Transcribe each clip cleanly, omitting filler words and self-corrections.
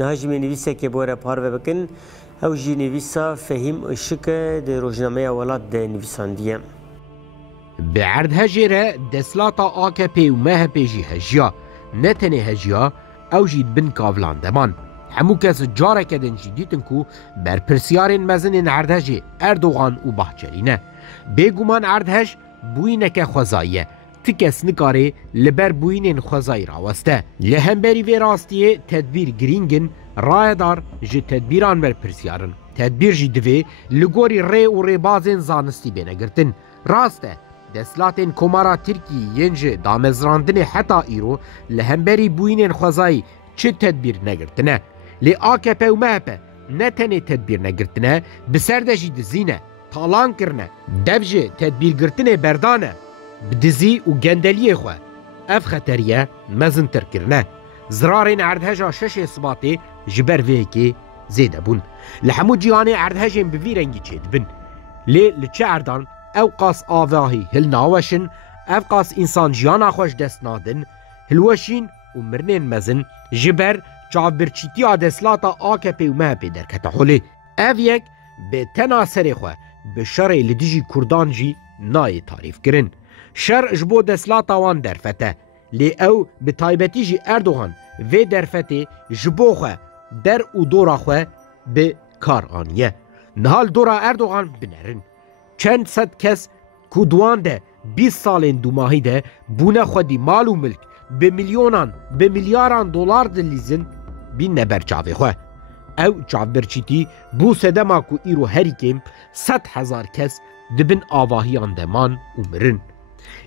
نهاجی نویسه که بوره پارو بکن او جی نویسا فهیم اشکه ده روزنامه ولاد ده نویساندیه. به عرض هجره دسلاتا آکپی و مهپی جی هجیا نتنه هجیا او جید بن کاولان دمان همو کس جاره کدن جدیدن کو بر پرسیارین مزن عردهج اردوغان و باحچلینه بگومان عردهج بوینه که خوزاییه تکس نکاره لبر بوینین خوزایی راوسته لهمبری وی راستیه تدبیر گرینگن رای دار جی تدبیران بر پرسیارن تدبیر جی دوی لگوری ری و ری بازین زانستی بینه گرتن راسته دسلاتین کمارا ترکی ینج دامزراندن حتا ایرو لهمبری بوینین خوزایی چه تدبیر نگرتنه لی AKP و MHP نتنه تدبیر نگرتنه بسردجی دزینه تالان کرنه devje tedbir girtinê berdane bi dizî û gendeliyê xwe ev xeteriye mezin tirkirine zirarên erdheja şeşê sibatê ji ber vê yekê zêde bûn li hemû cîhanê erdhejên bi vî rengî çêdibin lê li çi erdan ew qas avahî hilnaweşin ev qas însan jiyana xwe ji dest nadin hilweşîn û mirinên mezin ji ber çavbirçîtiya deslata AKP û MHP derkete holê ev yek bê tena serê xwe bi şerê li dijî Kurdan jî nayê tarîf kirin şer ji bo deslata wan derfete lê ew bi taybetî jî Erdogan vê derfetê ji bo xwe der û dora xwe bi kar aniye nihal dora Erdogan binerin çend sed kes ku duan de 20 salên dûmahî de bûne xwedî mal û milk bi milyonan bi milyaran dolar dilîzin bîne ber çavê xwe ew çavbirçîtî bû sedema ku îro herî kêm 100,000 kes dibin avahiyan deman û mirin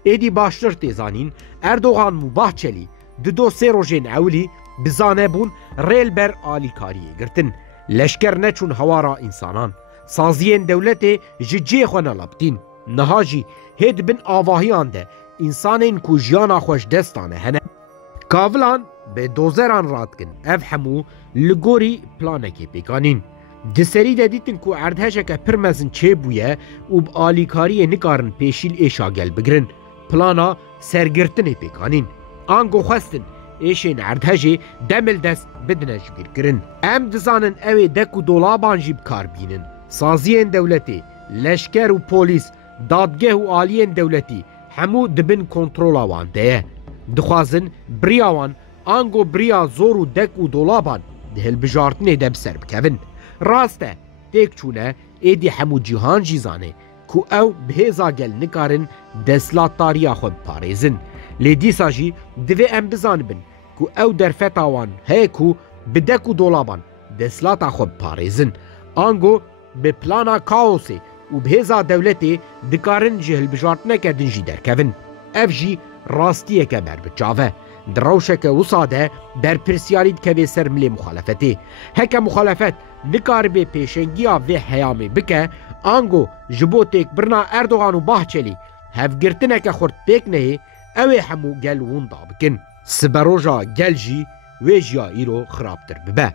êdî baştir têzanîn Erdogan û Bahçelî di dosê rojên ewlî bi zanebûn rêl ber alîkariyê girtin leşker neçûn hewara însanan saziyên dewletê ji cê xwe nelaptîn niha jî hê dibin avahiyan de însanên ku jiyana xwe ji destane hene kavilan bi dozeran radikin ev hemû li gorî planekê pêkanîn di serî de dîtin ku erdhejeke pir mezin çêbûye û bi alîkariyê nikarin pêşîl êşa gel bigirin plana sergirtinê pêkanîn ango xwestin êşên erdhejê demil dest bidine ji bîrkirin em dizanin ew ê dek û dolaban jî bikar bînin saziyên dewletê leşker û polîs dadgeh û aliyên dewletî hemû dibin kontrola wan de ye dixwazin biriya wan ango biriya zor û dek û dolaban di hilbijartinê de bi ser bikevin rast e têk çûne êdî hemû cîhan jî zane ku ew bi hêza gel nikarin deslatdariya xwe biparêzin lê dîsa jî divê em bizanibin ku ew derfeta wan heye ku bi dek û dolaban deslata xwe biparêzin ango bi plana kaosê û bi hêza dewletê dikarin ji hilbijartineke din jî derkevin ev jî rastiyeke berbiçav e di rewşeke wisa de berpirsiyarî dikeve ser milê muxalefetê heke muxalefet nikaribe pêşengiya vê heyamê bike ango ji bo têkbirina Erdogan û Bahçelî hevgirtineke xurt pêk nehê ew ê hemû gel wenda bikin siberoja gel jî wê jiya îro xirabtir bibe